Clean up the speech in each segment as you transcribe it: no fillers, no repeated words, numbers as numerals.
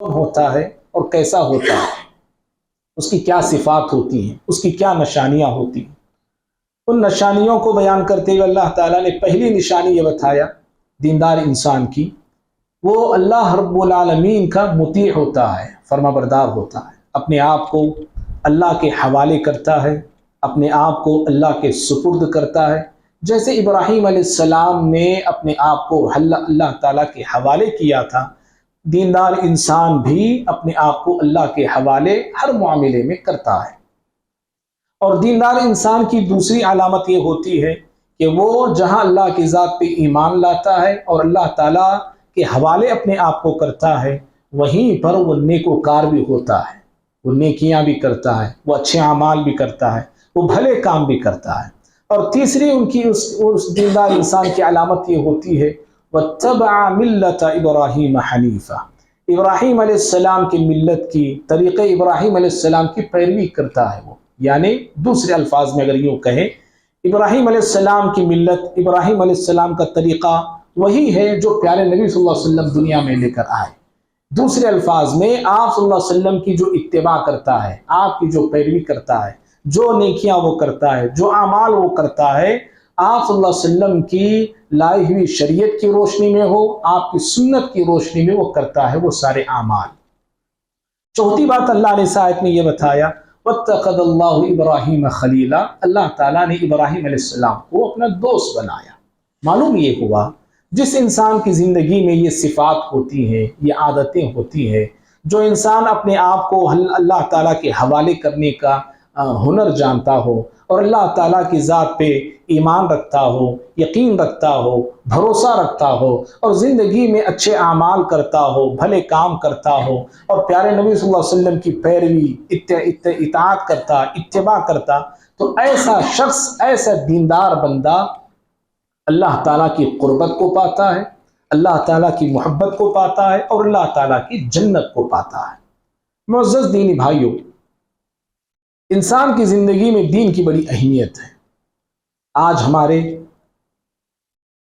ہوتا ہے اور کیسا ہوتا ہے، اس کی کیا صفات ہوتی ہیں، اس کی کیا نشانیاں ہوتی ہیں۔ ان نشانیوں کو بیان کرتے ہوئے اللہ تعالیٰ نے پہلی نشانی یہ بتایا دیندار انسان کی، وہ اللہ رب العالمین کا مطیع ہوتا ہے، فرما بردار ہوتا ہے، اپنے آپ کو اللہ کے حوالے کرتا ہے، اپنے آپ کو اللہ کے سپرد کرتا ہے۔ جیسے ابراہیم علیہ السلام نے اپنے آپ کو اللہ تعالیٰ کے حوالے کیا تھا، دیندار انسان بھی اپنے آپ کو اللہ کے حوالے ہر معاملے میں کرتا ہے۔ اور دیندار انسان کی دوسری علامت یہ ہوتی ہے کہ وہ جہاں اللہ کی ذات پہ ایمان لاتا ہے اور اللہ تعالیٰ کے حوالے اپنے آپ کو کرتا ہے، وہیں پر وہ نیکوکار بھی ہوتا ہے، وہ نیکیاں بھی کرتا ہے، وہ اچھے اعمال بھی کرتا ہے، وہ بھلے کام بھی کرتا ہے۔ اور تیسری ان کی اس دیندار انسان کی علامت یہ ہوتی ہے وَاتَّبَعَ مِلَّةَ إِبْرَاهِيمَ حَنِيفًا، ابراہیم علیہ السلام کی ملت کی، طریقے ابراہیم علیہ السلام کی پیروی کرتا ہے وہ، یعنی دوسرے الفاظ میں اگر یوں کہیں، ابراہیم علیہ السلام کی ملت، ابراہیم علیہ السلام کا طریقہ وہی ہے جو پیارے نبی صلی اللہ علیہ وسلم دنیا میں لے کر آئے۔ دوسرے الفاظ میں آپ صلی اللہ علیہ وسلم کی جو اتباع کرتا ہے، آپ کی جو پیروی کرتا ہے، جو نیکیاں وہ کرتا ہے، جو اعمال وہ کرتا ہے، آپ صلی اللہ علیہ وسلم کی لائی ہوئی شریعت کی روشنی میں ہو، آپ کی سنت کی روشنی میں وہ کرتا ہے وہ سارے اعمال۔ چوتھی بات اللہ نے اس آیت میں یہ بتایا وَاتَّخَذَ اللَّهُ إِبْرَاهِيمَ خَلِيلًا، اللہ تعالیٰ نے ابراہیم علیہ السلام کو اپنا دوست بنایا۔ معلوم یہ ہوا جس انسان کی زندگی میں یہ صفات ہوتی ہیں، یہ عادتیں ہوتی ہیں، جو انسان اپنے آپ کو اللہ تعالیٰ کے حوالے کرنے کا ہنر جانتا ہو اور اللہ تعالیٰ کی ذات پہ ایمان رکھتا ہو، یقین رکھتا ہو، بھروسہ رکھتا ہو اور زندگی میں اچھے اعمال کرتا ہو، بھلے کام کرتا ہو اور پیارے نبی صلی اللہ علیہ وسلم کی پیروی اطاعت کرتا، اتباع کرتا، تو ایسا شخص، ایسا دیندار بندہ اللہ تعالیٰ کی قربت کو پاتا ہے، اللہ تعالیٰ کی محبت کو پاتا ہے اور اللہ تعالیٰ کی جنت کو پاتا ہے۔ معزز دینی بھائیوں، انسان کی زندگی میں دین کی بڑی اہمیت ہے۔ آج ہمارے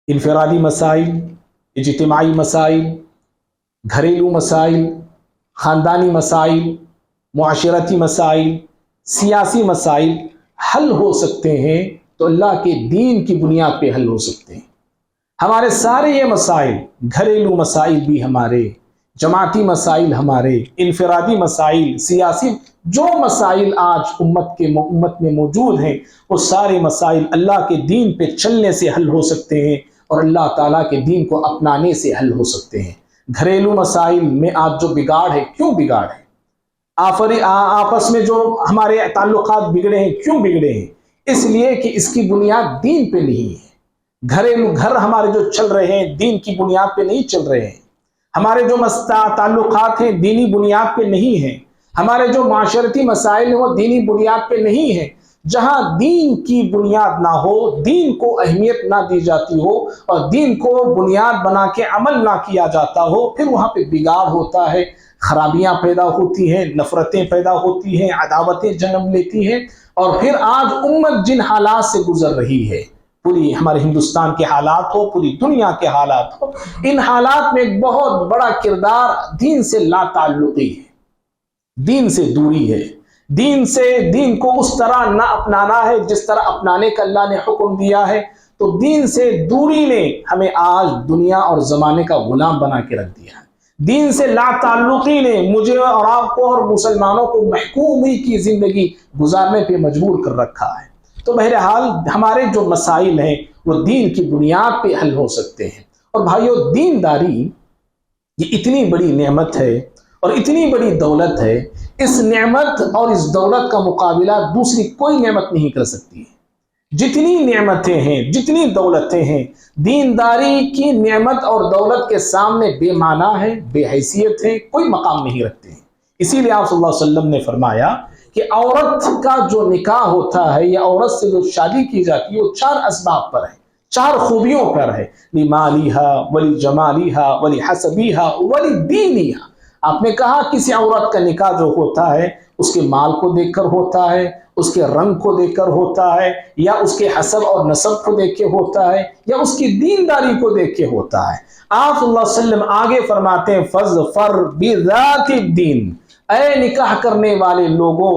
انفرادی مسائل، اجتماعی مسائل، گھریلو مسائل، خاندانی مسائل، معاشرتی مسائل، سیاسی مسائل حل ہو سکتے ہیں تو اللہ کے دین کی بنیاد پہ حل ہو سکتے ہیں۔ ہمارے سارے یہ مسائل، گھریلو مسائل بھی ہمارے، جماعتی مسائل ہمارے، انفرادی مسائل، سیاسی، جو مسائل آج امت میں موجود ہیں، وہ سارے مسائل اللہ کے دین پہ چلنے سے حل ہو سکتے ہیں اور اللہ تعالیٰ کے دین کو اپنانے سے حل ہو سکتے ہیں۔ گھریلو مسائل میں آج جو بگاڑ ہے، کیوں بگاڑ ہے؟ آپس میں جو ہمارے تعلقات بگڑے ہیں، کیوں بگڑے ہیں؟ اس لیے کہ اس کی بنیاد دین پہ نہیں ہے۔ گھر ہمارے جو چل رہے ہیں دین کی بنیاد پہ نہیں چل رہے ہیں، ہمارے جو تعلقات ہیں دینی بنیاد پہ نہیں ہیں، ہمارے جو معاشرتی مسائل ہیں وہ دینی بنیاد پہ نہیں ہیں۔ جہاں دین کی بنیاد نہ ہو، دین کو اہمیت نہ دی جاتی ہو اور دین کو بنیاد بنا کے عمل نہ کیا جاتا ہو، پھر وہاں پہ بگاڑ ہوتا ہے، خرابیاں پیدا ہوتی ہیں، نفرتیں پیدا ہوتی ہیں، عداوتیں جنم لیتی ہیں۔ اور پھر آج امت جن حالات سے گزر رہی ہے، پوری ہمارے ہندوستان کے حالات ہو، پوری دنیا کے حالات ہو، ان حالات میں ایک بہت بڑا کردار دین سے لا تعلقی ہے، دین سے دوری ہے۔ دین کو اس طرح نہ اپنانا ہے جس طرح اپنانے کا اللہ نے حکم دیا ہے، تو دین سے دوری نے ہمیں آج دنیا اور زمانے کا غلام بنا کے رکھ دیا ہے۔ دین سے لا تعلقی نے مجھے اور آپ کو اور مسلمانوں کو محکومی کی زندگی گزارنے پہ مجبور کر رکھا ہے۔ تو بہرحال ہمارے جو مسائل ہیں وہ دین کی بنیاد پہ حل ہو سکتے ہیں۔ اور بھائیو، دینداری یہ اتنی بڑی نعمت ہے اور اتنی بڑی دولت ہے، اس نعمت اور اس دولت کا مقابلہ دوسری کوئی نعمت نہیں کر سکتی ہے۔ جتنی نعمتیں ہیں، جتنی دولتیں ہیں، دینداری کی نعمت اور دولت کے سامنے بے معنی ہے، بے حیثیت ہے، کوئی مقام نہیں رکھتے ہیں۔ اسی لیے آپ صلی اللہ علیہ وسلم نے فرمایا کہ عورت کا جو نکاح ہوتا ہے یا عورت سے جو شادی کی جاتی ہے وہ 4 اسباب پر ہے، 4 خوبیوں پر ہے، لِمَالِهَا وَلِجَمَالِهَا وَلِحَسَبِهَا وَلِدِينِهَا۔ آپ نے کہا کسی عورت کا نکاح جو ہوتا ہے اس کے مال کو دیکھ کر ہوتا ہے، اس کے رنگ کو دیکھ کر ہوتا ہے، یا اس کے حسب اور نسب کو دیکھ کے ہوتا ہے، یا اس کی دینداری کو دیکھ کے ہوتا ہے۔ آپ صلی اللہ علیہ وسلم آگے فرماتے ہیں فَاظْفَرْ بِذَاتِ الدِّينِ، اے نکاح کرنے والے لوگوں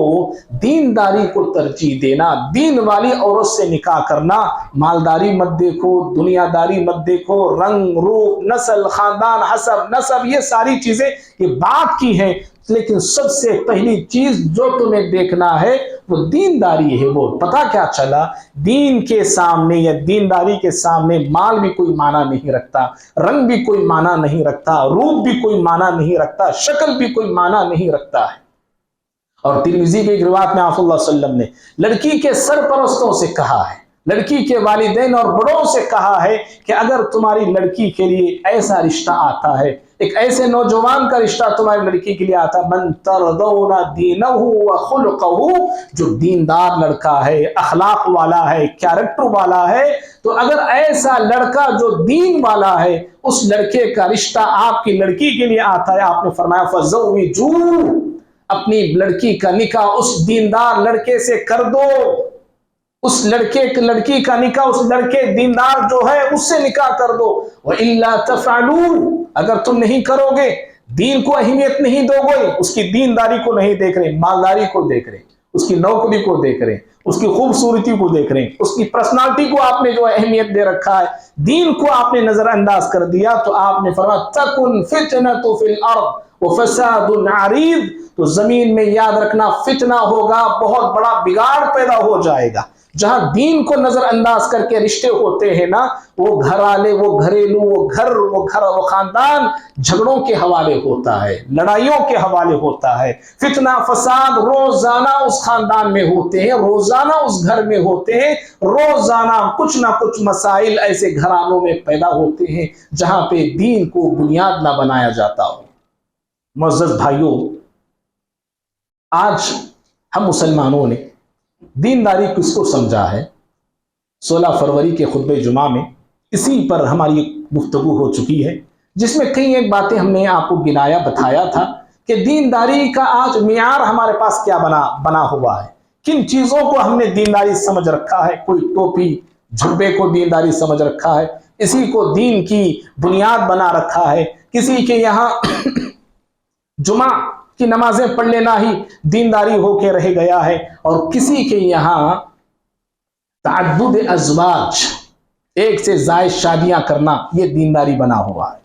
دینداری کو ترجیح دینا، دین والی عورت سے نکاح کرنا، مالداری مت دیکھو، دنیا داری مت دیکھو، رنگ روپ نسل خاندان حسب نسب یہ ساری چیزیں یہ بات کی ہیں، لیکن سب سے پہلی چیز جو تمہیں دیکھنا ہے وہ دینداری ہے۔ وہ پتہ کیا چلا، دین کے سامنے یا دینداری کے سامنے مال بھی کوئی معنی نہیں رکھتا، رنگ بھی کوئی معنی نہیں رکھتا، روپ بھی کوئی معنی نہیں رکھتا، شکل بھی کوئی معنی نہیں رکھتا ہے۔ اور ترمذی کی ایک روایت میں آپ صلی اللہ علیہ وسلم نے لڑکی کے سرپرستوں سے کہا ہے، لڑکی کے والدین اور بڑوں سے کہا ہے کہ اگر تمہاری لڑکی کے لیے ایسا رشتہ آتا ہے، ایک ایسے نوجوان کا رشتہ تمہاری لڑکی کے لیے آتا ہے، من ترضون دینہ وخلقہ، جو دیندار لڑکا ہے، اخلاق والا ہے، کیریکٹر والا ہے، تو اگر ایسا لڑکا جو دین والا ہے اس لڑکے کا رشتہ آپ کی لڑکی کے لیے آتا ہے، آپ نے فرمایا فزوجوہ، اپنی لڑکی کا نکاح اس دیندار لڑکے سے کر دو، اس لڑکی کا نکاح اس لڑکے دیندار جو ہے اس سے نکاح کر دو۔ وَإِلَّا تَفْعَلُوا، اگر تم نہیں کرو گے، دین کو اہمیت نہیں دو گے، اس کی دینداری کو نہیں دیکھ رہے، مالداری کو دیکھ رہے، اس کی نوکری کو دیکھ رہے، اس کی خوبصورتی کو دیکھ رہے، اس کی پرسنالٹی کو آپ نے جو اہمیت دے رکھا ہے، دین کو آپ نے نظر انداز کر دیا، تو آپ نے فرمایا تَكُنْ فِتْنَةٌ فِي الْأَرْضِ وَفَسَادٌ عَرِيضٌ، تو زمین میں یاد رکھنا فتنہ ہوگا، بہت بڑا بگاڑ پیدا ہو جائے گا۔ جہاں دین کو نظر انداز کر کے رشتے ہوتے ہیں نا، وہ گھر والے، وہ گھریلو، وہ خاندان جھگڑوں کے حوالے ہوتا ہے، لڑائیوں کے حوالے ہوتا ہے، فتنہ فساد روزانہ اس خاندان میں ہوتے ہیں، روزانہ اس گھر میں ہوتے ہیں، روزانہ کچھ نہ کچھ مسائل ایسے گھرانوں میں پیدا ہوتے ہیں جہاں پہ دین کو بنیاد نہ بنایا جاتا ہو۔ معزز بھائیوں، آج ہم مسلمانوں نے دینداری کس کو سمجھا ہے؟ 16 فروری کے خطبہ جمعہ میں اسی پر ہماری گفتگو ہو چکی ہے، جس میں کئی ایک باتیں ہم نے آپ کو گنایا بتایا تھا کہ دینداری کا آج معیار ہمارے پاس کیا بنا ہوا ہے، کن چیزوں کو ہم نے دینداری سمجھ رکھا ہے۔ کوئی ٹوپی جھبے کو دینداری سمجھ رکھا ہے، اسی کو دین کی بنیاد بنا رکھا ہے، کسی کے یہاں جمعہ کی نمازیں پڑھ لینا ہی دینداری ہو کے رہ گیا ہے، اور کسی کے یہاں تعدد ازواج، ایک سے زائد شادیاں کرنا یہ دینداری بنا ہوا ہے۔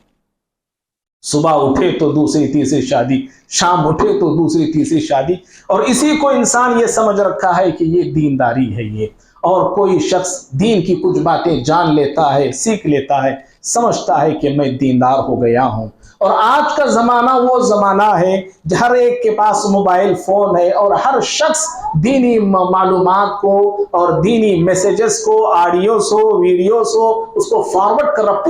صبح اٹھے تو دوسری تیسری شادی، شام اٹھے تو دوسری تیسری شادی، اور اسی کو انسان یہ سمجھ رکھا ہے کہ یہ دینداری ہے یہ۔ اور کوئی شخص دین کی کچھ باتیں جان لیتا ہے، سیکھ لیتا ہے، سمجھتا ہے کہ میں دیندار ہو گیا ہوں۔ اور آج کا زمانہ وہ زمانہ ہے ہر ایک کے پاس موبائل فون ہے، اور ہر شخص دینی معلومات کو اور دینی میسیجز کو، آڈیوز ہو، ویڈیوز ہو، اس کو فارورڈ کر رہا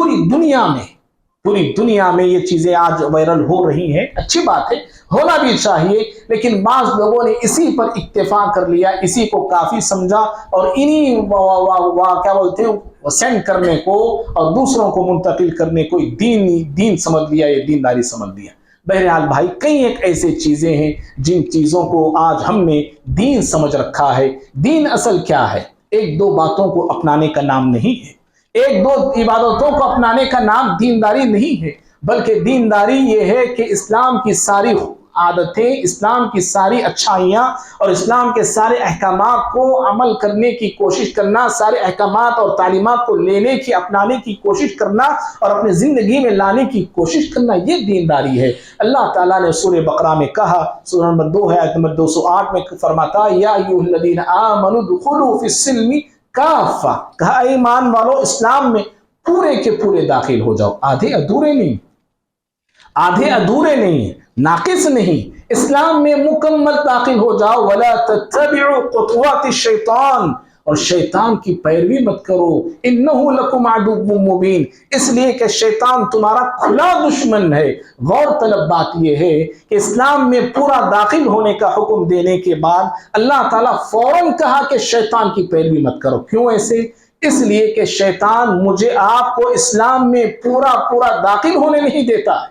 پوری دنیا میں یہ چیزیں آج وائرل ہو رہی ہیں۔ اچھی بات ہے، ہونا بھی چاہیے، لیکن بعض لوگوں نے اسی پر اکتفا کر لیا، اسی کو کافی سمجھا، اور انہی کیا بولتے ہیں سینڈ کرنے کو اور دوسروں کو منتقل کرنے کو دین سمجھ لیا، یہ دینداری سمجھ لیا۔ بہرحال بھائی، کئی ایک ایسے چیزیں ہیں جن چیزوں کو آج ہم نے دین سمجھ رکھا ہے۔ دین اصل کیا ہے؟ ایک دو باتوں کو اپنانے کا نام نہیں ہے، ایک دو عبادتوں کو اپنانے کا نام دینداری نہیں ہے، بلکہ دینداری یہ ہے کہ اسلام کی ساری عادتیں، اسلام کی ساری اچھائیاں اور اسلام کے سارے احکامات کو عمل کرنے کی کوشش کرنا، سارے احکامات اور تعلیمات کو لینے کی، اپنانے کی کوشش کرنا اور اپنی زندگی میں لانے کی کوشش کرنا، یہ دینداری ہے۔ اللہ تعالیٰ نے سورہ بقرہ میں کہا، سورہ نمبر 2 ہے آیت نمبر 208 میں فرماتا یا ایھا الذین آمنوا ادخلوا فی السلم کافہ، کہا اے ایمان والو اسلام میں پورے کے پورے داخل ہو جاؤ، آدھے ادھورے نہیں، ناقص نہیں، اسلام میں مکمل داخل ہو جاؤ۔ ولا تتبعوا خطوات الشیطان، اور شیطان کی پیروی مت کرو، انہ لکم عدو مبین، اس لیے کہ شیطان تمہارا کھلا دشمن ہے۔ غور طلب بات یہ ہے کہ اسلام میں پورا داخل ہونے کا حکم دینے کے بعد اللہ تعالیٰ فوراً کہا کہ شیطان کی پیروی مت کرو۔ کیوں ایسے؟ اس لیے کہ شیطان مجھے آپ کو اسلام میں پورا داخل ہونے نہیں دیتا ہے۔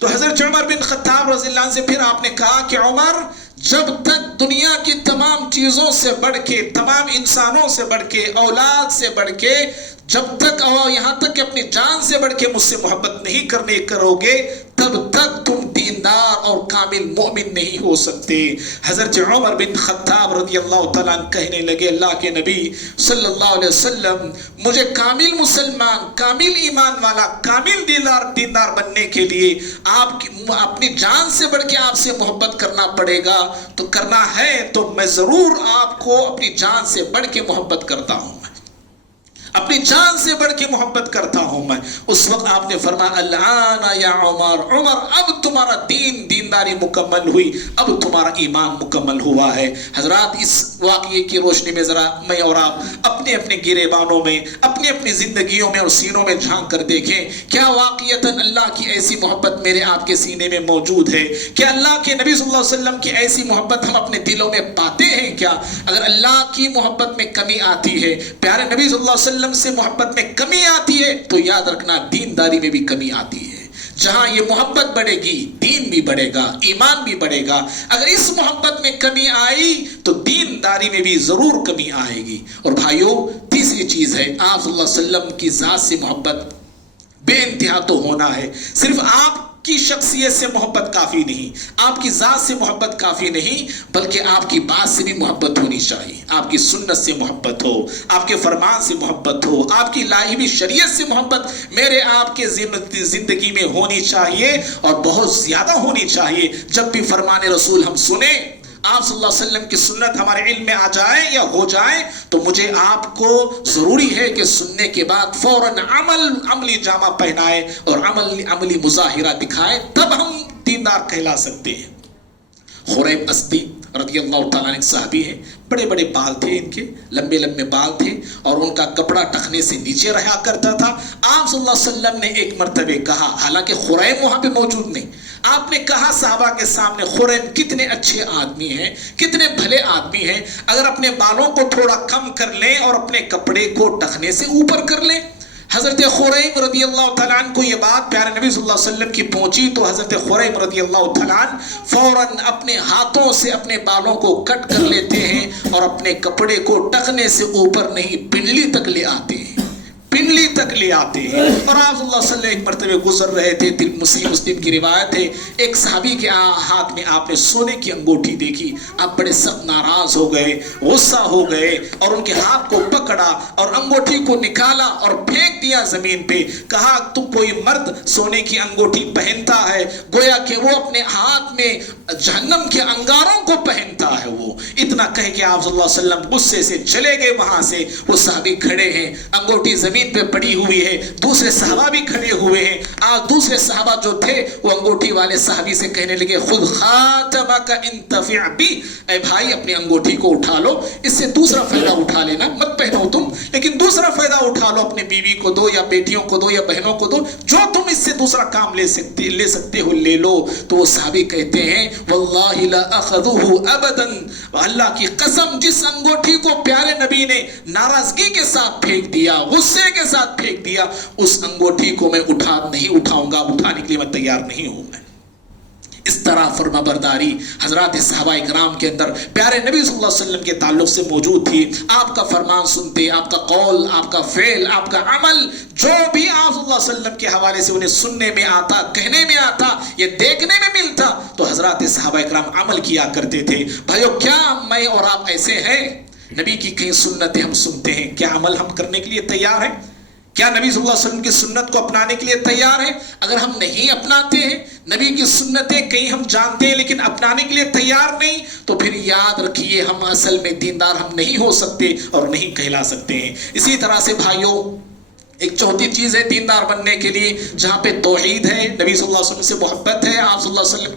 تو حضرت عمر بن خطاب رضی اللہ عنہ سے پھر آپ نے کہا کہ عمر، جب تک دنیا کی تمام چیزوں سے بڑھ کے، تمام انسانوں سے بڑھ کے، اولاد سے بڑھ کے، جب تک اور یہاں تک کہ اپنی جان سے بڑھ کے مجھ سے محبت نہیں کرو گے، تب تک تم دیندار اور کامل مومن نہیں ہو سکتے۔ حضرت عمر بن خطاب رضی اللہ تعالیٰ عنہ کہنے لگے، اللہ کے نبی صلی اللہ علیہ وسلم، مجھے کامل مسلمان، کامل ایمان والا، کامل دیندار بننے کے لیے آپ اپنی جان سے بڑھ کے آپ سے محبت کرنا پڑے گا، تو کرنا ہے تو میں ضرور آپ کو اپنی جان سے بڑھ کے محبت کرتا ہوں، اپنی جان سے بڑھ کے محبت کرتا ہوں میں۔ اس وقت آپ نے فرمایا، الآن یا عمر، عمر اب تمہارا دینداری مکمل ہوئی، اب تمہارا ایمان مکمل ہوا ہے۔ حضرات، اس واقعے کی روشنی میں ذرا میں اور آپ اپنے اپنے گریبانوں میں، اپنی اپنی زندگیوں میں اور سینوں میں جھانک کر دیکھیں، کیا واقعتاً اللہ کی ایسی محبت میرے آپ کے سینے میں موجود ہے؟ کیا اللہ کے نبی صلی اللہ علیہ وسلم کی ایسی محبت ہم اپنے دلوں میں پاتے ہیں کیا؟ اگر اللہ کی محبت میں کمی آتی ہے، پیارے نبی صلی اللہ علیہ وسلم سے محبت میں کمی آتی ہے، تو یاد رکھنا دینداری میں بھی کمی آتی ہے۔ جہاں یہ محبت بڑھے گی، دین بھی بڑھے گا، ایمان بھی بڑھے گا۔ اگر اس محبت میں کمی آئی تو دینداری میں بھی ضرور کمی آئے گی۔ اور بھائیوں، تیسری چیز ہے، آپ صلی اللہ علیہ وسلم کی ذات سے محبت بے انتہا تو ہونا ہے۔ صرف آپ کی شخصیت سے محبت کافی نہیں، آپ کی ذات سے محبت کافی نہیں، بلکہ آپ کی بات سے بھی محبت ہونی چاہیے۔ آپ کی سنت سے محبت ہو، آپ کے فرمان سے محبت ہو، آپ کی لائی ہوئی شریعت سے محبت میرے آپ کے زندگی میں ہونی چاہیے، اور بہت زیادہ ہونی چاہیے۔ جب بھی فرمان رسول ہم سنیں، آپ صلی اللہ علیہ وسلم کی سنت ہمارے علم میں آ جائے یا ہو جائے، تو مجھے آپ کو ضروری ہے کہ سننے کے بعد فوراً عملی جامہ پہنائے اور عملی مظاہرہ دکھائے، تب ہم دیندار کہلا سکتے ہیں۔ خریب ازدی رضی اللہ تعالیٰ عنہ صحابی ہیں، بڑے بڑے بال تھے، ان کے لمبے لمبے بال تھے، اور ان کا کپڑا ٹخنے سے نیچے رہا کرتا تھا۔ آپ صلی اللہ علیہ وسلم نے ایک مرتبہ کہا، حالانکہ خریب وہاں پہ موجود نہیں، آپ نے کہا صحابہ کے سامنے، خریب کتنے اچھے آدمی ہیں، کتنے بھلے آدمی ہیں، اگر اپنے بالوں کو تھوڑا کم کر لیں اور اپنے کپڑے کو ٹخنے سے اوپر کر لیں۔ حضرت خریب رضی اللہ تعالیٰ عنہ کو یہ بات پیارے نبی صلی اللہ علیہ وسلم کی پہنچی، تو حضرت خریب رضی اللہ تعالیٰ عنہ فوراً اپنے ہاتھوں سے اپنے بالوں کو کٹ کر لیتے ہیں، اور اپنے کپڑے کو ٹخنے سے اوپر نہیں، پنڈلی تک لے آتے ہیں، پنڈلی تک لے آتے ہیں۔ اور آپ صلی اللہ علیہ وسلم ایک مرتبہ گزر رہے تھے، مسلم کی روایت ہے، ایک صحابی کے ہاتھ میں آپ نے سونے کی انگوٹھی دیکھی، آپ بڑے سخت ناراض ہو گئے، غصہ ہو گئے، اور ان کے ہاتھ کو پکڑا اور انگوٹھی کو نکالا اور پھینک دیا زمین پہ۔ کہا، تو کوئی مرد سونے کی انگوٹھی پہنتا ہے، گویا کہ وہ اپنے ہاتھ میں جہنم کے انگاروں کو پہنتا ہے۔ وہ اتنا کہہ کے آپ صلی اللہ علیہ وسلم غصے سے چلے گئے وہاں سے۔ وہ صحابی کھڑے ہیں، انگوٹھی زمین پہ پڑی ہوئی ہے، دوسرے صحابہ بھی کھڑے ہوئے ہیں۔ آج دوسرے صحابہ جو تھے وہ انگوٹھی والے صحابی سے کہنے لگے، خود خاتمک انتفع بی، اے بھائی اپنی انگوٹھی کو اٹھا لو، اس سے دوسرا فائدہ اٹھا لینا، مت پہنو تم، لیکن دوسرا فائدہ اٹھا لو، اپنے بیوی کو دو یا بیٹیوں کو دو یا بہنوں کو دو، جو تم اس سے دوسرا کام لے سکتے ہو لے لو۔ تو وہ صحابی کہتے ہیں، واللہ لا اخذہ ابدا، اللہ کی قسم جس انگوٹھی کو پیارے نبی نے ناراضگی کے ساتھ پھینک دیا، غصے کے ساتھ پھینک دیا، اس انگوٹھی کو میں نہیں اٹھاؤں گا، اٹھانے کے لیے میں تیار نہیں ہوں۔ میں اس طرح فرما برداری حضرات صحابہ کرام کے اندر پیارے نبی صلی اللہ علیہ وسلم کے تعلق سے موجود تھی۔ آپ کا فرمان سنتے، آپ کا قول، آپ کا فعل، آپ کا عمل، جو بھی آپ صلی اللہ علیہ وسلم کے حوالے سے انہیں سننے میں آتا، کہنے میں آتا، یہ دیکھنے میں ملتا، تو حضرات صحابہ کرام عمل کیا کرتے تھے۔ بھائیو، کیا میں اور آپ ایسے ہیں؟ نبی کی کئی سنتیں ہم سنتے ہیں، کیا عمل ہم کرنے کے لیے تیار ہیں؟ کیا نبی صلی اللہ علیہ وسلم کی سنت کو اپنانے کے لیے تیار ہیں؟ اگر ہم نہیں اپناتے ہیں نبی کی سنتیں، کہیں ہم جانتے ہیں لیکن اپنانے کے لیے تیار نہیں، تو پھر یاد رکھیے ہم اصل میں دیندار ہم نہیں ہو سکتے اور نہیں کہلا سکتے ہیں۔ اسی طرح سے بھائیوں، ایک چوتھی چیز ہے دیندار بننے کے لیے، جہاں پہ توحید ہے، نبی صلی اللہ علیہ وسلم سے محبت ہے، آپ صلی اللہ علیہ وسلم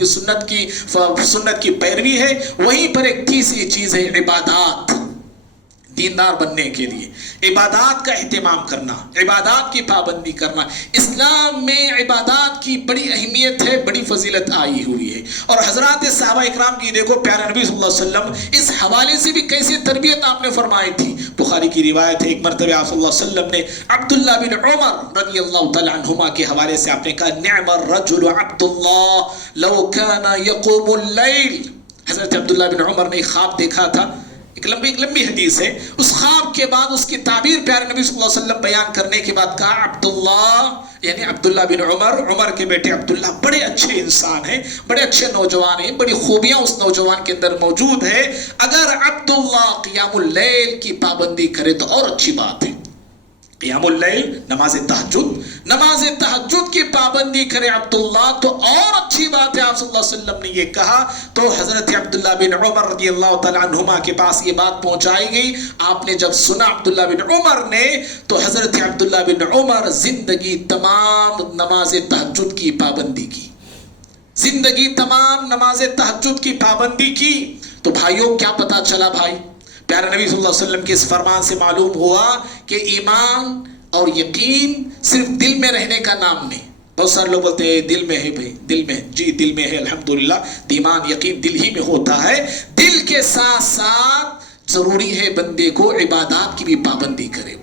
کی سنت کی پیروی ہے، وہیں پر ایک تیسری چیز ہے عبادات۔ دیندار بننے کے لیے عبادات کا اہتمام کرنا، عبادات کی پابندی کرنا۔ اسلام میں عبادات کی بڑی اہمیت ہے، بڑی فضیلت آئی ہوئی ہے۔ اور حضرات صحابہ اکرام کی دیکھو، پیارے نبی صلی اللہ علیہ وسلم اس حوالے سے بھی کیسے تربیت آپ نے فرمائی تھی۔ بخاری کی روایت ہے، ایک مرتبہ آپ صلی اللہ علیہ وسلم نے عبداللہ بن عمر رضی اللہ تعالی عنہما کے حوالے سے آپ نے کہا، نعم الرجل عبداللہ لو کان یقوم اللیل۔ حضرت عبداللہ بن عمر نے ایک خواب دیکھا تھا، ایک لمبی حدیث ہے۔ اس خواب کے بعد اس کی تعبیر پیارے نبی صلی اللہ علیہ وسلم بیان کرنے کے بعد کہا، عبداللہ یعنی عبداللہ بن عمر کے بیٹے عبداللہ بڑے اچھے انسان ہیں، بڑے اچھے نوجوان ہیں، بڑی خوبیاں اس نوجوان کے اندر موجود ہے۔ اگر عبداللہ قیام اللیل کی پابندی کرے تو اور اچھی بات ہے۔ قیام اللیل، نماز تہجد کی پابندی کرے عبداللہ تو اور اچھی بات ہے۔ آپ صلی اللہ علیہ وسلم نے یہ کہا تو حضرت عبداللہ بن عمر رضی اللہ تعالیٰ عنہما کے پاس یہ بات پہنچائی گئی۔ آپ نے جب سنا عبداللہ بن عمر نے تو حضرت عبداللہ بن عمر زندگی تمام نماز تہجد کی پابندی کی، زندگی تمام نماز تہجد کی پابندی کی۔ تو بھائیوں کیا پتا چلا؟ بھائی پیارے نبی صلی اللہ علیہ وسلم کے اس فرمان سے معلوم ہوا کہ ایمان اور یقین صرف دل میں رہنے کا نام نہیں۔ بہت سارے لوگ بولتے ہیں دل میں ہے بھائی، دل میں، جی دل میں ہے الحمدللہ، ایمان یقین دل ہی میں ہوتا ہے۔ دل کے ساتھ ساتھ ضروری ہے بندے کو عبادات کی بھی پابندی کرے،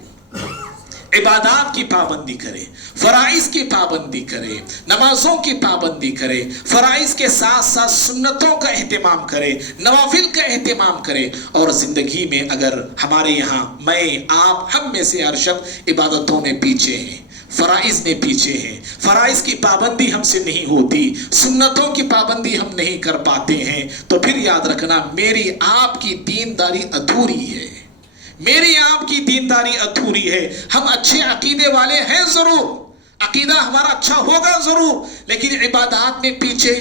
عبادات کی پابندی کرے، فرائض کی پابندی کرے، نمازوں کی پابندی کرے، فرائض کے ساتھ ساتھ سنتوں کا اہتمام کرے، نوافل کا اہتمام کرے۔ اور زندگی میں اگر ہمارے یہاں میں آپ ہم میں سے ہر شخص عبادتوں میں پیچھے ہیں، فرائض میں پیچھے ہیں، فرائض کی پابندی ہم سے نہیں ہوتی، سنتوں کی پابندی ہم نہیں کر پاتے ہیں، تو پھر یاد رکھنا میری آپ کی دینداری ادھوری ہے، میری آپ کی دینداری ادھوری ہے۔ ہم اچھے عقیدے والے ہیں ضرور، عقیدہ ہمارا اچھا ہوگا ضرور، لیکن عبادات میں پیچھے،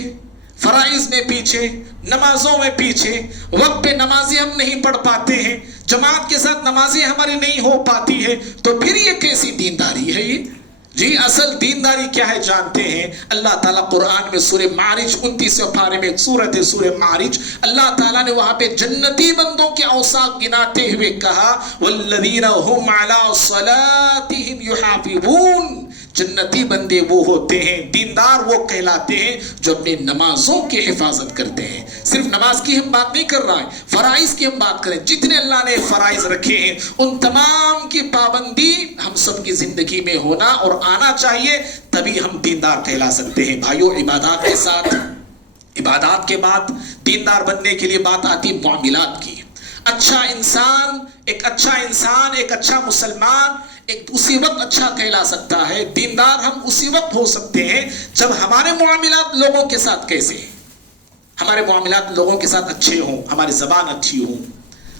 فرائض میں پیچھے، نمازوں میں پیچھے، وقت پہ نمازیں ہم نہیں پڑھ پاتے ہیں، جماعت کے ساتھ نمازیں ہماری نہیں ہو پاتی ہے، تو پھر یہ کیسی دینداری ہے؟ یہ جی اصل دینداری کیا ہے جانتے ہیں؟ اللہ تعالیٰ قرآن میں سورہ معارج 29 پارے میں سورہ معارج، اللہ تعالیٰ نے وہاں پہ جنتی بندوں کے اوصاف گناتے ہوئے کہا، والذین هم علی صلاتهم یحافظون۔ جنتی بندے وہ ہوتے ہیں، دیندار وہ کہلاتے ہیں جو اپنے نمازوں کی حفاظت کرتے ہیں۔ صرف نماز کی ہم بات نہیں کر رہا ہیں، فرائض کی ہم بات کریں، جتنے اللہ نے فرائض رکھے ہیں ان تمام کی پابندی ہم سب کی زندگی میں ہونا اور آنا چاہیے، تبھی ہم دیندار کہلا سکتے ہیں۔ بھائیو عبادات کے ساتھ، عبادات کے بعد دیندار بننے کے لیے بات آتی معاملات کی۔ اچھا انسان، ایک اچھا مسلمان ایک اسی وقت اچھا کہلا سکتا ہے، دیندار ہم اسی وقت ہو سکتے ہیں جب ہمارے معاملات لوگوں کے ساتھ کیسے ہیں، ہمارے معاملات لوگوں کے ساتھ اچھے ہوں، ہماری زبان اچھی ہو،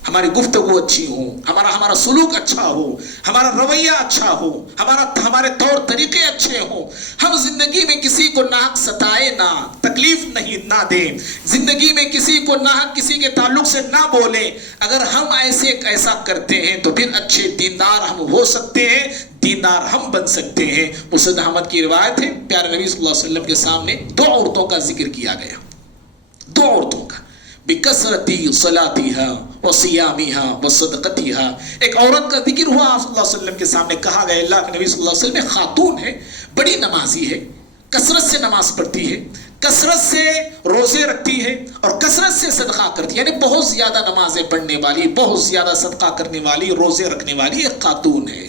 ہماری گفتگو اچھی ہو، ہمارا سلوک اچھا ہو، ہمارا رویہ اچھا ہو، ہمارے طور طریقے اچھے ہوں، ہم زندگی میں کسی کو ناحق ستائے نہ، تکلیف نہ دیں، زندگی میں کسی کو ناحق کسی کے تعلق سے نہ بولیں۔ اگر ہم ایسا کرتے ہیں تو پھر اچھے دیندار ہم ہو سکتے ہیں، دیندار ہم بن سکتے ہیں۔ مسند احمد کی روایت ہے، پیارے نبی صلی اللہ علیہ وسلم کے سامنے دو عورتوں کا ذکر کیا گیا، دو عورتوں کا، بکثرت صلاتها وصيامها وصدقتها۔ ایک عورت کا ذکر ہوا آپ صلی اللہ علیہ وسلم کے سامنے، کہا گیا اللہ کے نبی صلی اللہ علیہ وسلم ایک خاتون ہے، بڑی نمازی ہے، کثرت سے نماز پڑھتی ہے، کثرت سے روزے رکھتی ہے اور کثرت سے صدقہ کرتی ہے، یعنی بہت زیادہ نمازیں پڑھنے والی، بہت زیادہ صدقہ کرنے والی، روزے رکھنے والی ایک خاتون ہے۔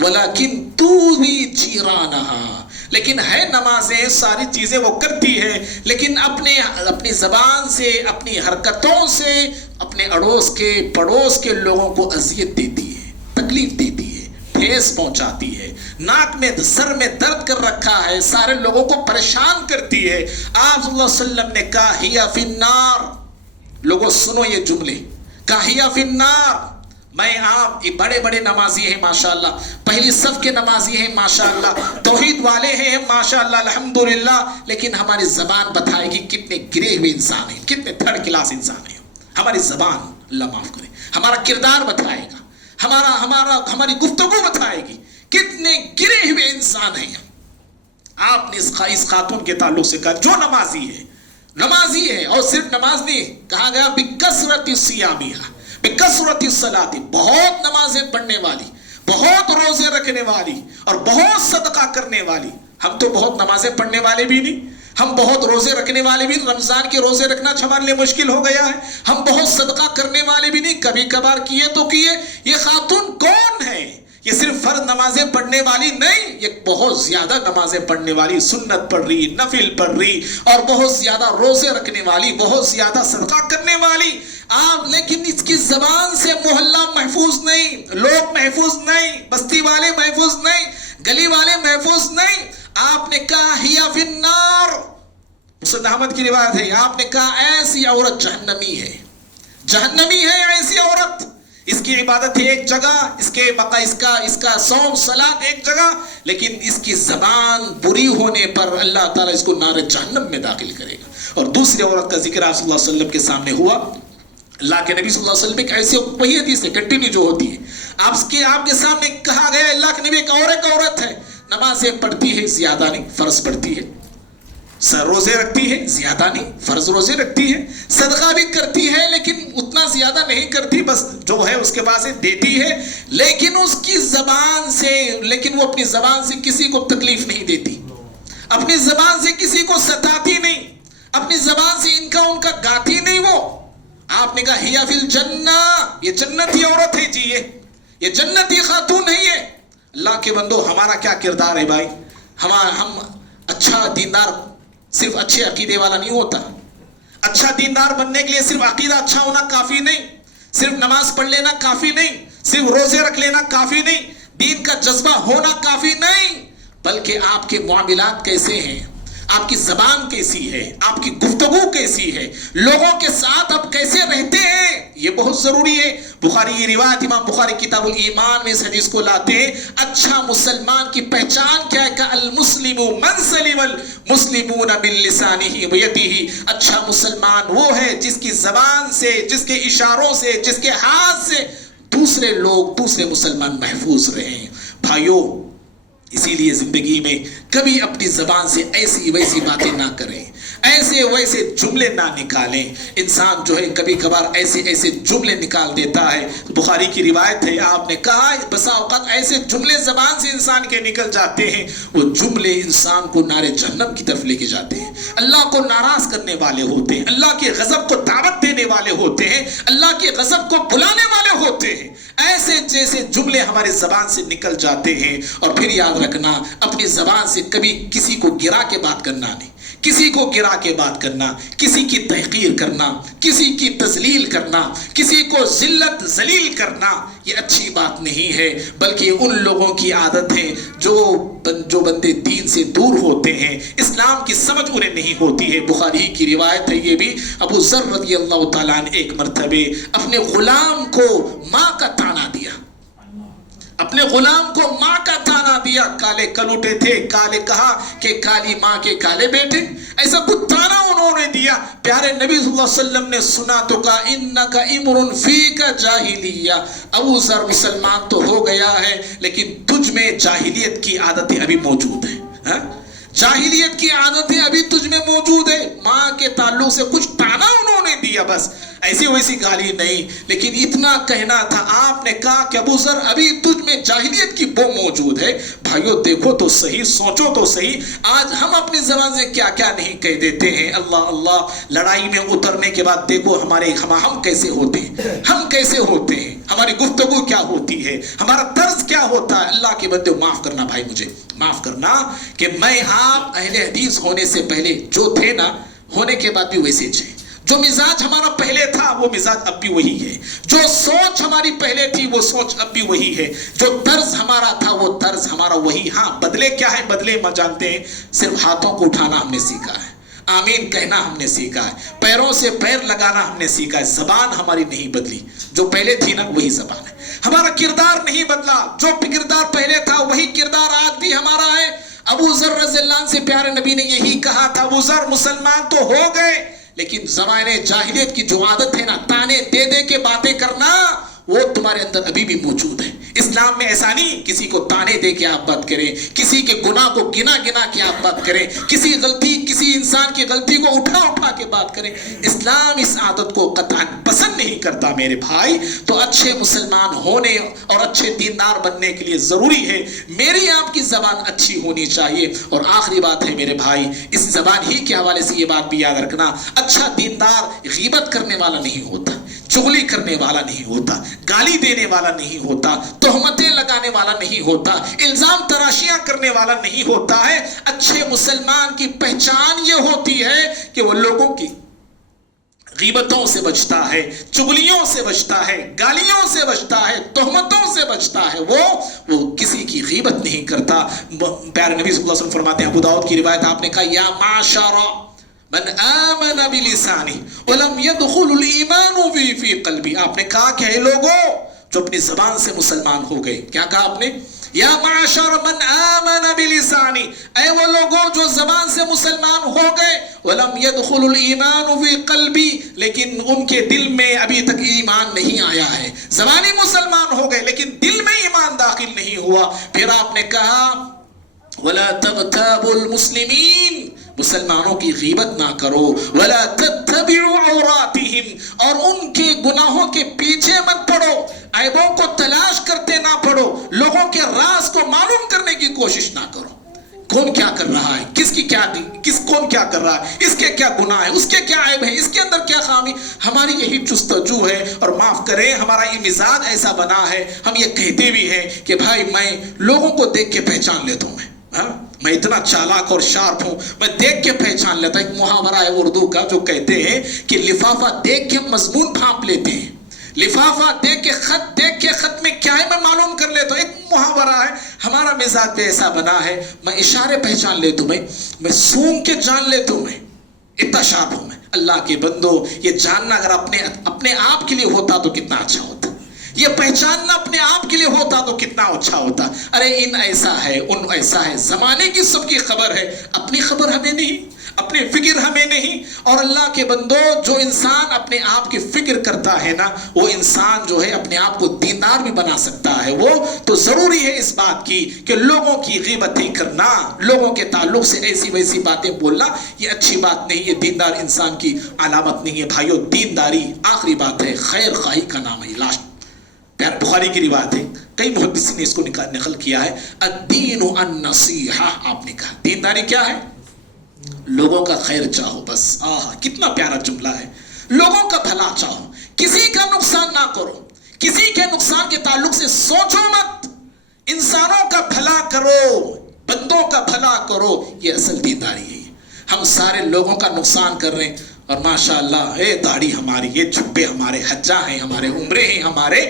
ولیکن تؤذی جیرانہا، لیکن ہے نمازیں، ساری چیزیں وہ کرتی ہے، لیکن اپنی زبان سے، اپنی حرکتوں سے اپنے اڑوس کے پڑوس کے لوگوں کو اذیت دیتی ہے، تکلیف دیتی ہے، ٹھیس پہنچاتی ہے، ناک میں سر میں درد کر رکھا ہے، سارے لوگوں کو پریشان کرتی ہے۔ آپ صلی اللہ علیہ وسلم نے کہا ہی فی النار، لوگوں سنو یہ جملے، کہا ہی فی النار، میں آپ بڑے بڑے نمازی ہیں ماشاءاللہ، پہلی صف کے نمازی ہیں ماشاءاللہ، توحید والے ہیں ماشاءاللہ الحمدللہ، لیکن ہماری زبان بتائے گی کتنے گرے ہوئے انسان ہیں، کتنے تھرڈ کلاس انسان ہیں ہماری زبان، اللہ معاف کرے، ہمارا کردار بتائے گا، ہماری گفتگو بتائے گی کتنے گرے ہوئے انسان ہیں۔ آپ نے اس خاتون کے تعلق سے کہا جو نمازی ہے اور صرف نماز نہیں، کہا گیا بکثرت صیامہا، بکثرت الصلاۃ، بہت نمازیں پڑھنے والی، بہت روزے رکھنے والی اور بہت صدقہ کرنے والی. ہم تو بہت نمازیں پڑھنے والے بھی نہیں، ہم بہت روزے رکھنے والے بھی نہیں، رمضان کے روزے رکھنا ہمارے لیے مشکل ہو گیا ہے. ہم بہت صدقہ کرنے والے بھی نہیں، کبھی کبھار کیے تو کیے. یہ خاتون کون ہے؟ یہ صرف فرض نمازیں پڑھنے والی نہیں، یہ بہت زیادہ نمازیں پڑھنے والی، سنت پڑھ رہی، نفل پڑھ رہی اور بہت زیادہ روزے رکھنے والی، بہت زیادہ صدقہ کرنے والی. آپ لیکن اس کی زبان سے محلہ محفوظ نہیں، لوگ محفوظ نہیں، بستی والے محفوظ نہیں، گلی والے محفوظ نہیں. آپ نے کہا ہی فی النار، مسند احمد کی روایت ہے، آپ نے کہا ایسی عورت جہنمی ہے، جہنمی ہے ایسی عورت. اس کی عبادت ہے ایک جگہ، اس کا صوم صلاۃ ایک جگہ، لیکن اس کی زبان بری ہونے پر اللہ تعالیٰ اس کو نار جہنم میں داخل کرے گا. اور دوسری عورت کا ذکر آپ صلی اللہ علیہ وسلم کے سامنے ہوا. اللہ کے نبی صلی اللہ علیہ وسلم ایک ایسی وہی حدیث ہے کنٹینیو جو ہوتی ہے، آپ کے سامنے کہا گیا اللہ کے نبی ایک عورت ہے، نمازیں پڑھتی ہے زیادہ نہیں، فرض پڑھتی ہے، روزے رکھتی ہے زیادہ نہیں، فرض روزے رکھتی ہے، صدقہ بھی کرتی ہے لیکن اتنا زیادہ نہیں کرتی، بس جو ہے اس کے پاس دیتی ہے. لیکن اس کی زبان سے، لیکن وہ اپنی زبان سے کسی کو تکلیف نہیں دیتی، اپنی زبان سے کسی کو ستاتی نہیں، اپنی زبان سے ان کا گاتی نہیں. وہ آپ نے کہا ہی فی الجنہ، یہ جنتی عورت ہے جی، یہ جنتی خاتون ہے. یہ اللہ کے بندو ہمارا کیا کردار ہے بھائی؟ ہم اچھا دیندار صرف اچھے عقیدے والا نہیں ہوتا. اچھا دیندار بننے کے لیے صرف عقیدہ اچھا ہونا کافی نہیں، صرف نماز پڑھ لینا کافی نہیں، صرف روزے رکھ لینا کافی نہیں، دین کا جذبہ ہونا کافی نہیں، بلکہ آپ کے معاملات کیسے ہیں، آپ کی زبان کیسی ہے، آپ کی گفتگو کیسی ہے، لوگوں کے ساتھ آپ کیسے رہتے ہیں، یہ بہت ضروری ہے. بخاری کی روایت، امام بخاری کتاب الایمان میں اس حدیث کو لاتے ہیں. اچھا مسلمان کی پہچان کیا ہے؟ کہ المسلم من سلم المسلمون من لسانہ ویدہ. اچھا مسلمان وہ ہے جس کی زبان سے، جس کے اشاروں سے، جس کے ہاتھ سے دوسرے لوگ، دوسرے مسلمان محفوظ رہیں. بھائیوں، اسی لیے زندگی میں کبھی اپنی زبان سے ایسی ویسی باتیں نہ کریں، ایسے ویسے جملے نہ نکالیں. انسان جو ہے کبھی کبھار ایسے جملے نکال دیتا ہے. بخاری کی روایت ہے، آپ نے کہا بسا اوقات ایسے جملے زبان سے انسان کے نکل جاتے ہیں، وہ جملے انسان کو نار جہنم کی طرف لے کے جاتے ہیں، اللہ کو ناراض کرنے والے ہوتے ہیں، اللہ کے غضب کو دعوت دینے والے ہوتے ہیں، اللہ کے غضب کو بلانے والے ہوتے ہیں. ایسے جیسے جملے ہمارے زبان سے نکل جاتے ہیں. اور پھر یاد رکھنا، اپنی زبان سے کبھی کسی کو گرا کے بات کرنا نہیں، کسی کو گرا کے بات کرنا، کسی کی تحقیر کرنا، کسی کی تذلیل کرنا، کسی کو ذلت ذلیل کرنا، یہ اچھی بات نہیں ہے. بلکہ ان لوگوں کی عادت ہے جو بندے دین سے دور ہوتے ہیں، اسلام کی سمجھ انہیں نہیں ہوتی ہے. بخاری کی روایت ہے یہ بھی، ابو ذر رضی اللہ تعالیٰ عنہ ایک مرتبہ اپنے غلام کو ماں کا طعنہ دیا، اپنے غلام کو ماں کا طعنہ دیا. کالے کلوٹے تھے، کالے کہا کہ کالی ماں کے کالے بیٹے، ایسا کچھ طعنہ انہوں نے دیا. پیارے نبی صلی اللہ علیہ وسلم نے سنا تو کہا انک امر فیک جاہلیہ، ابو ذر مسلمان تو ہو گیا ہے لیکن تجھ میں جاہلیت کی عادتیں ابھی موجود ہیں، جاہلیت کی عادتیں ابھی تجھ میں موجود ہے. ماں کے تعلق سے کچھ طعنہ انہوں نے دیا، بس ایسی ویسی گالی نہیں، لیکن اتنا کہنا تھا. آپ نے کہا کہ ابو ذر ابھی تجھ میں جاہلیت کی بو موجود ہے. بھائیو دیکھو تو صحیح، سوچو تو صحیح، آج ہم اپنی زبان سے کیا کیا نہیں کہہ دیتے ہیں. اللہ اللہ، لڑائی میں اترنے کے بعد دیکھو ہم کیسے ہوتے ہیں، ہم کیسے ہوتے ہیں، ہماری گفتگو کیا ہوتی ہے، ہمارا طرز کیا ہوتا ہے. اللہ کے بندے معاف کرنا بھائی، مجھے معاف کرنا کہ میں آپ اہل حدیث ہونے سے پہلے جو تھے نا، ہونے کے بعد بھی ویسے تھے. جو مزاج ہمارا پہلے تھا وہ مزاج اب بھی وہی ہے، جو سوچ ہماری پہلے تھی وہ سوچ اب بھی وہی ہے، جو طرز ہمارا تھا وہ طرز ہمارا وہی. ہاں بدلے کیا ہے؟ بدلے جانتے ہیں، صرف ہاتھوں کو اٹھانا ہم نے سیکھا ہے، آمین کہنا ہم نے سیکھا ہے، پیروں سے پیر لگانا ہم نے سیکھا ہے. زبان ہماری نہیں بدلی، جو پہلے تھی نا وہی زبان ہے. ہمارا کردار نہیں بدلا، جو کردار پہلے تھا وہی کردار آج بھی ہمارا ہے. ابو ذر رضی اللہ عنہ سے پیارے نبی نے یہی کہا تھا، ابو ذر مسلمان تو ہو گئے لیکن زمانے جاہلیت کی جو عادت ہے نا، تانے دے دے کے باتیں کرنا، وہ تمہارے اندر ابھی بھی موجود ہے. اسلام میں ایسا نہیں کسی کو تانے دے کے آپ بات کریں، کسی کے گناہ کو گنا گنا کے آپ بات کریں، کسی انسان کی غلطی کو اٹھا کے بات کریں۔ اسلام اس عادت کو قطعاً پسند نہیں کرتا میرے بھائی۔ تو اچھے مسلمان ہونے اور اچھے دیندار بننے کے لیے ضروری ہے میری آپ کی زبان اچھی ہونی چاہیے۔ اور آخری بات ہے میرے بھائی، اس زبان ہی کے حوالے سے یہ بات بھی یاد رکھنا، اچھا دیندار غیبت کرنے والا نہیں ہوتا، چغلی کرنے والا نہیں ہوتا، گالی دینے والا نہیں ہوتا، تہمتیں لگانے والا نہیں ہوتا، الزام تراشیاں کرنے والا نہیں ہوتا ہے۔ اچھے مسلمان کی پہچان یہ ہوتی ہے کہ وہ لوگوں کی غیبتوں سے بچتا ہے، چغلیوں سے بچتا ہے، گالیوں سے بچتا ہے، تہمتوں سے بچتا ہے، وہ کسی کی غیبت نہیں کرتا۔ پیارے نبی صلی اللہ علیہ وسلم فرماتے ہیں، ابو داؤد کی روایت، آپ نے کہا یا معاشر من آمن بلسانی ولم يدخل الایمان فی قلبی، آپ نے کہا کہ اے لوگوں جو اپنی زبان سے مسلمان ہو گئے، کیا کہا آپ نے؟ یا معاشر من آمن بلسانی، اے وہ لوگوں جو زبان سے مسلمان ہو گئے، ولم يدخل الایمان فی قلبی، لیکن ان کے دل میں ابھی تک ایمان نہیں آیا ہے۔ زبانی مسلمان ہو گئے لیکن دل میں ایمان داخل نہیں ہوا۔ پھر آپ نے کہا وَلَا تَغْتَابُوا الْمُسْلِمِينَ، مسلمانوں کی غیبت نہ کرو، وَلَا تَتَّبِعُوا عَوْرَاتِهِمْ، اور ان کے گناہوں کے پیچھے مت پڑو، عیبوں کو تلاش کرتے نہ پڑو، لوگوں کے راز کو معلوم کرنے کی کوشش نہ کرو۔ کون کیا کر رہا ہے، کون کیا کر رہا ہے، اس کے کیا گناہ ہے، اس کے کیا عیب ہے، اس کے اندر کیا خامی، ہماری یہی جستجو ہے۔ اور معاف کریں ہمارا یہ مزاج ایسا بنا ہے، ہم یہ کہتے بھی ہیں کہ بھائی میں لوگوں کو دیکھ کے پہچان لیتا ہوں، میں اتنا چالاک اور شارپ ہوں، میں دیکھ کے پہچان لیتا ہوں۔ ایک محاورہ ہے اردو کا جو کہتے ہیں کہ لفافہ دیکھ کے مضمون بھانپ لیتے ہیں، لفافہ دیکھ کے خط میں کیا ہے میں معلوم کر لیتا ہوں۔ ایک محاورہ ہے، ہمارا مزاج بھی ایسا بنا ہے، میں اشارے پہچان لیتا ہوں، میں سونگ کے جان لیتا ہوں، میں اتنا شارپ ہوں میں۔ اللہ کے بندو، یہ جاننا اگر اپنے آپ کے لیے ہوتا تو کتنا اچھا ہوتا، یہ پہچاننا اپنے آپ کے لیے ہوتا تو کتنا اچھا ہوتا۔ ارے ان ایسا ہے، ان ایسا ہے، زمانے کی سب کی خبر ہے، اپنی خبر ہمیں نہیں، اپنی فکر ہمیں نہیں۔ اور اللہ کے بندو، جو انسان اپنے آپ کی فکر کرتا ہے نا، وہ انسان جو ہے اپنے آپ کو دیندار بھی بنا سکتا ہے۔ وہ تو ضروری ہے اس بات کی کہ لوگوں کی غیبتیں کرنا، لوگوں کے تعلق سے ایسی ویسی باتیں بولنا، یہ اچھی بات نہیں، یہ دیندار انسان کی علامت نہیں ہے۔ بھائیو، دینداری آخری بات ہے، خیر خواہی کا نام ہے، لاسٹ پیار بخاری کی روایت ہے، کئی محدثین نے اس کو نقل کیا ہے، الدین النصیحہ، آپ نے کہا دینداری کیا ہے؟ لوگوں کا خیر چاہو بس۔ کتنا پیارا جملہ ہے، لوگوں کا بھلا چاہو، کسی کا نقصان نہ کرو، کسی کے نقصان کے تعلق سے سوچو مت، انسانوں کا بھلا کرو، بندوں کا بھلا کرو، یہ اصل دینداری ہے۔ ہم سارے لوگوں کا نقصان کر رہے ہیں، اور ماشاءاللہ داڑھی ہماری، یہ جھبے ہمارے، حجہ ہیں ہمارے، عمرے ہیں ہمارے،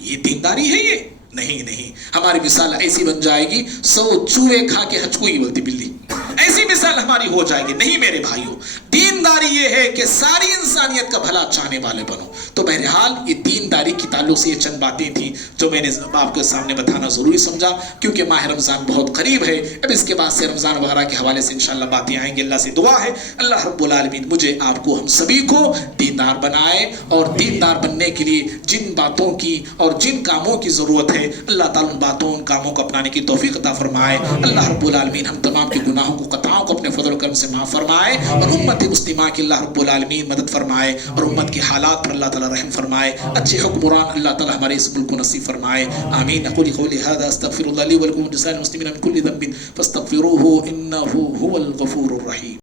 یہ دینداری ہے؟ یہ نہیں۔ ہماری مثال ایسی بن جائے گی، 100 چوہے کھا کے حج کوئی بولتی بلی، ایسی مثال ہماری ہو جائے گی۔ نہیں میرے بھائیوں، دینداری یہ ہے کہ ساری انسانیت کا بھلا چاہنے والے بنو۔ تو بہرحال یہ دینداری کی تعلق سے یہ چند باتیں تھیں جو میں نے آپ کے سامنے بتانا ضروری سمجھا، کیونکہ ماہ رمضان بہت قریب ہے۔ اب اس کے بعد سے رمضان وغیرہ کے حوالے سے انشاءاللہ باتیں آئیں گی۔ اللہ سے دعا ہے اللہ رب العالمین مجھے آپ کو، ہم سبھی کو دیندار بنائے، اور دیندار بننے کے لیے جن باتوں کی اور جن کاموں کی ضرورت ہے اللہ تعالیٰ ان باتوں ان کاموں کو اپنانے کی توفیق عطا فرمائے۔ اللہ رب العالمین ہم تمام کے گناہوں کو خطاؤں کو اپنے فضل و کرم سے معاف فرمائے، اور امت مسلمہ کی اللہ رب العالمین مدد فرمائے، اور امت کے حالات پر اللہ تعالیٰ رحم فرمائے، اچھے حکمران اللہ تعالیٰ ہمارے اس ملک کو نصیب فرمائے، آمین۔ اقول قولی ھذا استغفر اللہ لی ولکم ولسائر المسلمین من کل ذنب فاستغفروہ انہ ھو الغفور الرحیم۔